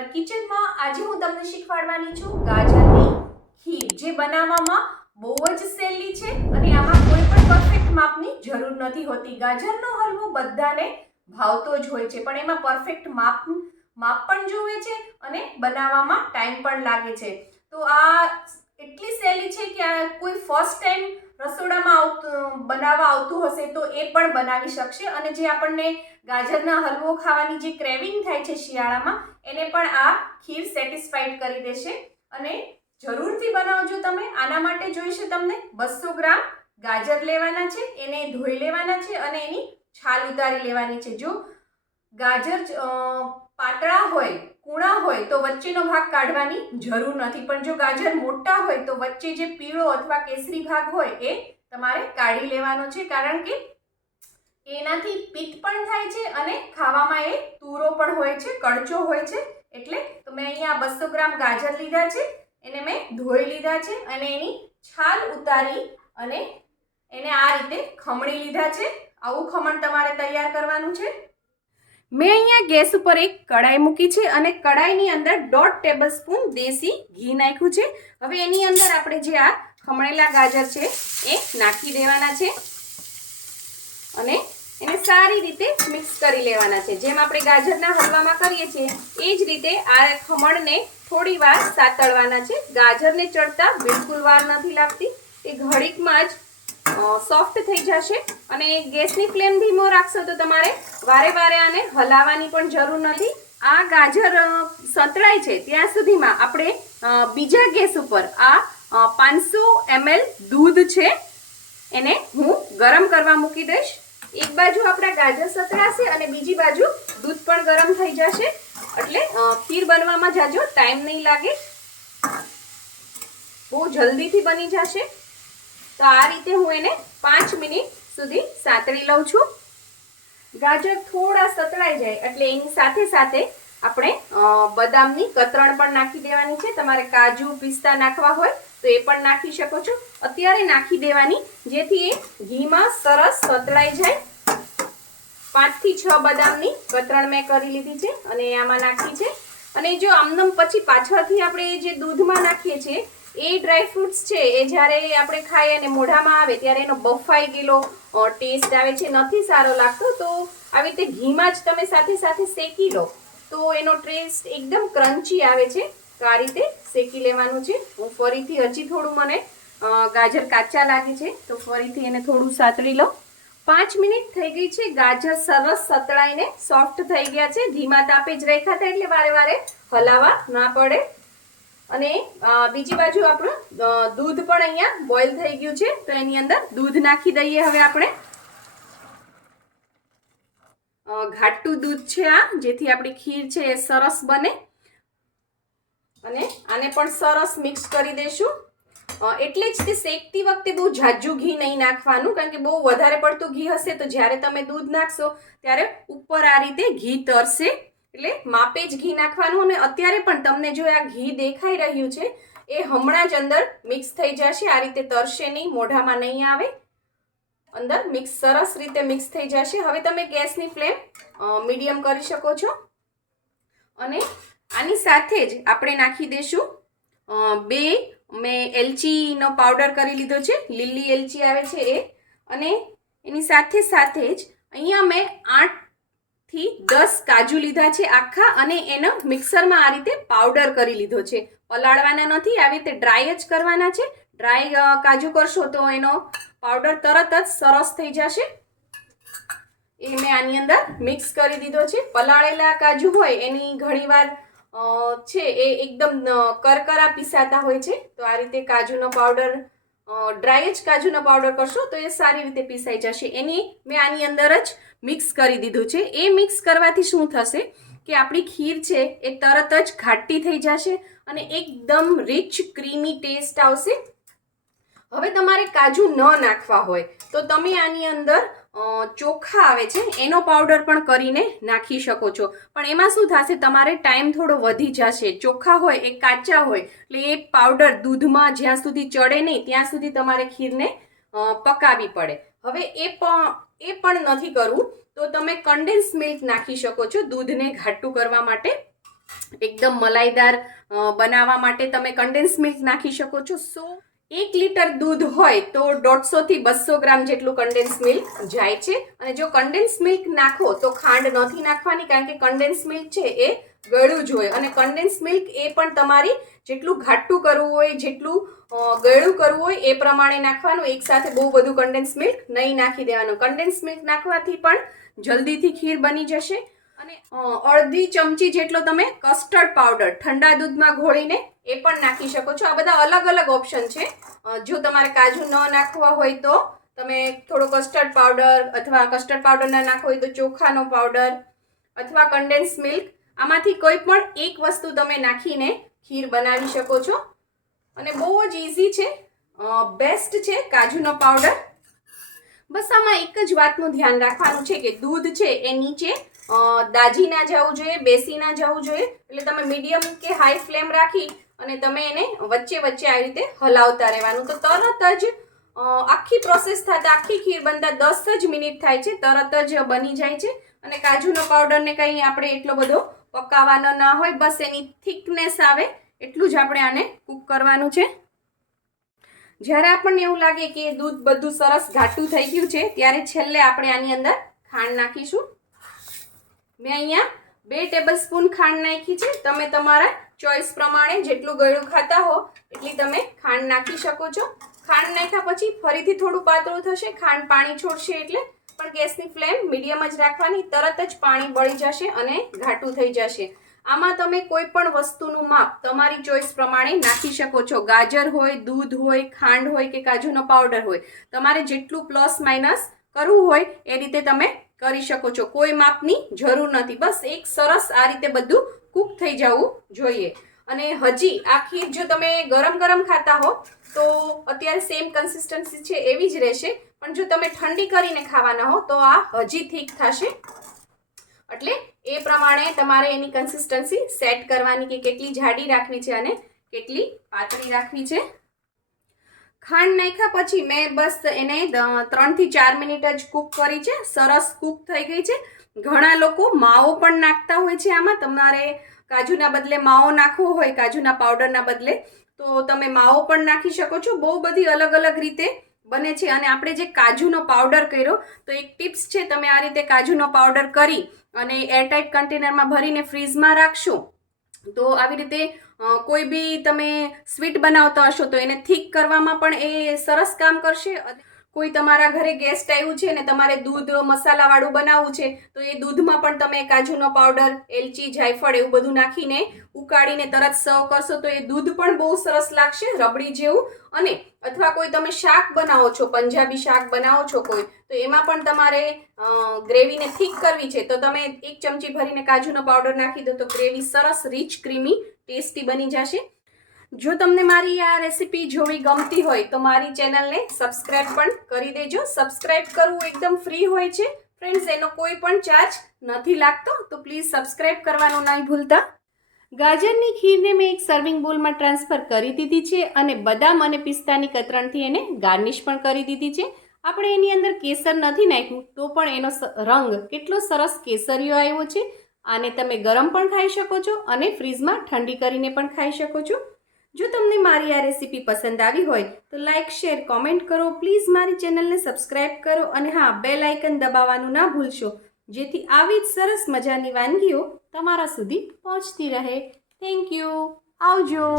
કર કિચનમાં આજે હું તમને શીખવાડવાની છું ગાજરની ખીર, જે બનાવવામાં બહુ જ સહેલી છે અને આમાં કોઈ પણ પરફેક્ટ માપની જરૂર નથી હોતી. ગાજરનો હલવો બધાને ભાવતો જ હોય છે, પણ એમાં પરફેક્ટ માપ માપ પણ જોવે છે અને બનાવવામાં ટાઈમ પણ લાગે છે. તો આ એટલી સહેલી છે કે આ કોઈ ફર્સ્ટ ટાઈમ રસોડામાં આવતું, બનાવવા આવતું હશે તો એ પણ બનાવી શકશે. અને જે આપણને ગાજરના હલવો ખાવાની જે ક્રેવિંગ થાય છે શિયાળામાં, એને પણ આ ખીર સેટિસ્ફાઈડ કરી દેશે. અને જરૂરથી બનાવજો તમે. આના માટે જોઈશે તમને બસો ગ્રામ ગાજર લેવાના છે, એને ધોઈ લેવાના છે અને એની છાલ ઉતારી લેવાની છે. જો ગાજર પાતળા હોય, કૂણા હોય તો વચ્ચેનો ભાગ કાઢવાની જરૂર નથી. પણ જો ગાજર મોટા હોય તો વચ્ચે જે પીળો અથવા કેસરી ભાગ હોય એ તમારે કાઢી લેવાનો છે. કારણ કે એનાથી પિત્ત પણ થાય છે અને ખાવામાં એ તુરો પણ હોય છે, કડચો હોય છે. એટલે તો મેં અહીંયા બસો ગ્રામ ગાજર લીધા છે, એને મેં ધોઈ લીધા છે અને એની છાલ ઉતારી અને એને આ રીતે ખમણી લીધા છે. આવું ખમણ તમારે તૈયાર કરવાનું છે. મેં અહીંયા ગેસ ઉપર એક કડાઈ મૂકી છે અને કડાઈની અંદર દોઢ ટેબલ સ્પૂન દેશી ઘી નાખ્યું છે. હવે એની અંદર આપણે જે આ ખમણેલા ગાજર છે એ નાખી દેવાના છે અને એને સારી રીતે મિક્સ કરી લેવાના છે. જેમ આપણે ગાજરના હલવામાં કરીએ છીએ, એ જ રીતે આ ખમણને થોડી વાર સાતળવાના છે. ગાજરને ચડતા બિલકુલ વાર નથી લાગતી. એ ઘડીકમાં જ સોફ્ટ થઈ જશે અને ગેસની ફ્લેમ ધીમો રાખશો તો તમારે વારે વારે આને હલાવવાની પણ જરૂર નથી. આ ગાજર સંતળાય છે ત્યાં સુધીમાં આપણે બીજા ગેસ ઉપર આ પાંચસો એમએલ દૂધ છે એને હું ગરમ કરવા મૂકી દઈશ. એક બાજુ આપણા ગાજર સતરાશે અને બીજી બાજુ દૂધ પણ ગરમ થઈ જશે. એટલે ખીર બનવામાં જાજો, ટાઈમ નહીં લાગે. બહુ જલ્દીથી બની જશે. તો આ રીતે હું એને પાંચ મિનિટ સુધી સાતળી લઉં છું. ગાજર થોડા સતળાઈ જાય એટલે એની સાથે સાથે આપણે બદામની કતરણ પણ નાખી દેવાની છે. તમારે કાજુ, પિસ્તા નાખવા હોય તો એ પણ નાખી શકો છો. અત્યારે નાખી દેવાની, જેથી એ ઘીમાં સરસ સતળાઈ જાય. પાંચથી છ બદામની કતરણ મેં કરી લીધી છે અને આમાં નાખી છે. અને જો આમદમ પછી પાછળથી આપણે જે દૂધમાં નાખીએ છીએ એ ડ્રાય ફ્રૂટ્સ છે, એ જ્યારે આપણે ખાઈએ અને મોઢામાં આવે ત્યારે એનો બફાઈ ગયેલો ટેસ્ટ આવે છે, નથી સારો લાગતો, તો આવી રીતે ઘીમાં જ તમે સાથે સાથે શેકી લો. તો એનો ટેસ્ટ એકદમ ક્રન્ચી આવે છે, તો આ રીતે શેકી લેવાનું છે. હું ફરીથી હજી થોડું મને ગાજર કાચા લાગે છે, તો ફરીથી એને થોડું સાતળી લો પાંચ મિનિટ થઈ ગઈ છે, ગાજર સરસ સતળાઈને સોફ્ટ થઈ ગયા છે. ધીમા તાપે જ રેખાતા, એટલે વારે વારે હલાવવા ના પડે. અને બીજી બાજુ આપણું દૂધ પણ અહીંયા બોઇલ થઈ ગયું છે. તો એની અંદર દૂધ નાખી દઈએ હવે આપણે. ઘાટું દૂધ છે આ, જેથી આપણી ખીર છે એ સરસ બને. અને આને પણ સરસ મિક્સ કરી દઈશું. એટલે જ તે શેકતી વખતે બહુ ઝાઝું ઘી નહીં નાખવાનું, કારણ કે બહુ વધારે પડતું ઘી હશે, તો જ્યારે તમે દૂધ નાખશો, ત્યારે ઉપર આ રીતે ઘી તરશે. એટલે માપે જ ઘી નાખવાનું અને અત્યારે પણ તમને જો આ ઘી દેખાઈ રહ્યું છે, એ હમણાં જ અંદર મિક્સ થઈ જશે. આ રીતે તરશે નહીં, મોઢામાં નહીં આવે. અંદર મિક્સ સરસ રીતે મિક્સ થઈ જશે. હવે તમે ગેસની ફ્લેમ મીડિયમ કરી શકો છો. અને આની સાથે જ આપણે નાખી દઈશું બે, મેં એલચીનો પાવડર કરી લીધો છે. લીલી એલચી આવે છે એ. અને એની સાથે સાથે જ અહીંયા મેં આઠથી દસ કાજુ લીધા છે આખા અને એનો મિક્સરમાં આ રીતે પાવડર કરી લીધો છે. પલાળવાના નથી, આવી રીતે ડ્રાય જ કરવાના છે. ડ્રાય કાજુ કરશો તો એનો પાવડર તરત જ સરસ થઈ જશે. એ મેં આની અંદર મિક્સ કરી દીધો છે. પલાળેલા કાજુ હોય, એની ઘણીવાર છે એ એકદમ કરકરા પીસાતા હોય છે, તો આ રીતે કાજુનો પાવડર ડ્રાય જ કાજુનો પાવડર કરશો તો એ સારી રીતે પીસાઈ જશે. એની મેં આની અંદર જ મિક્સ કરી દીધું છે. એ મિક્સ કરવાથી શું થશે કે આપણી ખીર છે એ તરત જ ઘાટી થઈ જશે અને એકદમ રિચ ક્રીમી ટેસ્ટ આવશે. હવે તમારે કાજુ ન નાખવા હોય તો તમે આની અંદર ચોખા આવે છે એનો પાવડર પણ કરીને નાખી શકો છો. પણ એમાં શું થશે? તમારે ટાઈમ થોડો વધી જશે. ચોખા હોય, એ કાચા હોય, એટલે એ પાવડર દૂધમાં જ્યાં સુધી ચડે નહીં, ત્યાં સુધી તમારે ખીરને પકાવી પડે. હવે એ પણ એ પણ નથી કરવું. તો તમે કન્ડેન્સ મિલ્ક નાખી શકો છો દૂધને ઘાટું કરવા માટે. એકદમ મલાઈદાર બનાવવા માટે તમે કન્ડેન્સ મિલ્ક નાખી શકો છો. સો, એક લીટર દૂધ હોય તો દોઢસો થી બસો ગ્રામ જેટલું કન્ડેન્સ મિલ્ક જાય છે. અને જો કન્ડેન્સ મિલ્ક નાખો તો ખાંડ નથી નાખવાની કારણ કે કન્ડેન્સ મિલ્ક છે એ ગળું જ હોય. અને કન્ડેન્સ મિલ્ક એ પણ તમારી જેટલું ઘાટું કરવું હોય, જેટલું ગળ્યું ગળું કરવું હોય, એ પ્રમાણે નાખવાનું. એકસાથે બહુ બધું કન્ડેન્સ મિલ્ક નહીં નાખી દેવાનું. કન્ડેન્સ મિલ્ક નાખવાથી પણ જલ્દીથી ખીર બની જશે. અને અડધી ચમચી જેટલો તમે કસ્ટર્ડ પાવડર ઠંડા દૂધમાં ઘોળીને એ પણ નાખી શકો છો. આ બધા અલગ અલગ ઓપ્શન છે. જો તમારે કાજુ ન નાખવા હોય તો તમે થોડો કસ્ટર્ડ પાવડર અથવા કસ્ટર્ડ પાવડર ના નાખવો હોય તો ચોખાનો પાવડર અથવા કન્ડેન્સ મિલ્ક આમાંથી કોઈ પણ એક વસ્તુ તમે નાખીને ખીર બનાવી શકો છો. અને બહુ જ ઇઝી છે. બેસ્ટ છે કાજુનો પાવડર બસ આમાં એક જ વાતનું ધ્યાન રાખવાનું છે કે દૂધ છે એ નીચે દાજી ના જવું જોઈએ, બેસી ના જવું જોઈએ. એટલે તમે મીડિયમ કે હાઈ ફ્લેમ રાખી અને તમે એને વચ્ચે વચ્ચે આવી રીતે હલાવતા રહેવાનું. તો તરત જ આખી પ્રોસેસ થતા આખી ખીર બનતા દસ જ મિનિટ થાય છે. તરત જ બની જાય છે. અને કાજુનો પાવડરને કંઈ આપણે એટલો બધો પકાવવાનો ના હોય, બસ એની થિકનેસ આવે, એટલું જ આપણે આને કૂક કરવાનું છે. જ્યારે આપણને એવું લાગે કે દૂધ બધું સરસ ઘાટું થઈ ગયું છે, ત્યારે છેલ્લે આપણે આની અંદર ખાંડ નાખીશું. મેં અહીંયા બે ટેબલ સ્પૂન ખાંડ નાખી છે. તમે તમારા ચોઈસ પ્રમાણે જેટલું ગળ્યું ખાતા હો, એટલી તમે ખાંડ નાખી શકો છો. ખાંડ નાખ્યા પછી ફરીથી થોડું પાતળું થશે, ખાંડ પાણી છોડશે એટલે પણ ગેસની ફ્લેમ મીડિયમ જ રાખવાની, તરત જ પાણી બળી જશે અને ઘાટું થઈ જશે. આમાં તમે કોઈ પણ વસ્તુનું માપ તમારી ચોઈસ પ્રમાણે નાખી શકો છો. ગાજર હોય, દૂધ હોય, ખાંડ હોય કે કાજુનો પાવડર હોય. તમારે જેટલું પ્લસ માઇનસ કરવું હોય એ રીતે તમે કરી શકો છો. કોઈ માપની જરૂર નથી. બસ એક સરસ આ રીતે બધું કૂક થઈ જવું જોઈએ. અને હજી આ ખીર જો તમે ગરમ ગરમ ખાતા હો, તો અત્યારે સેમ કન્સિસ્ટન્સી છે, એવી જ રહેશે. પણ જો તમે ઠંડી કરીને ખાવાના હો, તો આ હજી થીક થશે. એટલે એ પ્રમાણે તમારે એની કન્સિસ્ટન્સી સેટ કરવાની કે કેટલી જાડી રાખવી છે અને કેટલી પાતળી રાખવી છે. ખાંડ નાખ્યા પછી મેં બસ એને ત્રણથી ચાર મિનિટ જ કૂક કરી છે. સરસ કૂક થઈ ગઈ છે. ઘણા લોકો માવો પણ નાખતા હોય છે આમાં. તમારે કાજુના બદલે માવો નાખવો હોય, કાજુના પાવડરના બદલે, તો તમે માવો પણ નાખી શકો છો. બહુ બધી અલગ અલગ રીતે બને છે. અને આપણે જે કાજુનો પાવડર કર્યો, તો એક ટિપ્સ છે, તમે આ રીતે કાજુનો પાવડર કરી અને એરટાઇટ કન્ટેનરમાં ભરીને ફ્રીઝમાં રાખશો. તો આવી રીતે કોઈ બી તમે સ્વીટ બનાવતા હશો, તો એને થીક કરવામાં પણ એ સરસ કામ કરશે. કોઈ તમારા ઘરે ગેસ્ટ આવ્યું છે ને તમારે દૂધ, મસાલાવાળું બનાવવું છે, તો એ દૂધમાં પણ તમે કાજુનો પાવડર એલચી, જાયફળ એવું બધું નાખીને ઉકાળીને તરત સર્વ કરશો તો એ દૂધ પણ બહુ સરસ લાગશે, રબડી જેવું. અને અથવા કોઈ તમે શાક બનાવો છો, પંજાબી શાક બનાવો છો કોઈ, તો એમાં પણ તમારે ગ્રેવીને થીક કરવી છે. તો તમે એક ચમચી ભરીને કાજુનો પાવડર નાખી દો તો ગ્રેવી સરસ રીચ ક્રીમી ટેસ્ટી બની જશે. જો તમને મારી આ રેસીપી જોવી ગમતી હોય તો મારી ચેનલને સબસ્ક્રાઇબ પણ કરી દેજો. સબસ્ક્રાઇબ કરવું એકદમ ફ્રી હોય છે. ફ્રેન્ડ્સ, એનો કોઈ પણ ચાર્જ નથી લાગતો, તો પ્લીઝ સબસ્ક્રાઇબ કરવાનું નહીં ભૂલતા. ગાજરની ખીરને મેં એક સર્વિંગ બોલમાં ટ્રાન્સફર કરી દીધી છે અને બદામ અને પિસ્તાની કતરણથી એને ગાર્નિશ પણ કરી દીધી છે. આપણે એની અંદર કેસર નથી નાખ્યું, તો પણ એનો રંગ કેટલો સરસ કેસરીયો આવ્યો છે. આને તમે ગરમ પણ ખાઈ શકો છો અને ફ્રીઝમાં ઠંડી કરીને પણ ખાઈ શકો છો. જો તમને મારી આ રેસીપી પસંદ આવી હોય તો લાઇક શેર કોમેન્ટ કરો. પ્લીઝ મારી ચેનલને સબસ્ક્રાઇબ કરો અને હા બેલ આઇકન દબાવવાનું ના ભૂલશો, જેથી આવી જ સરસ મજાની વાનગીઓ તમારા સુધી પહોંચતી રહે. થેન્ક યુ આવજો.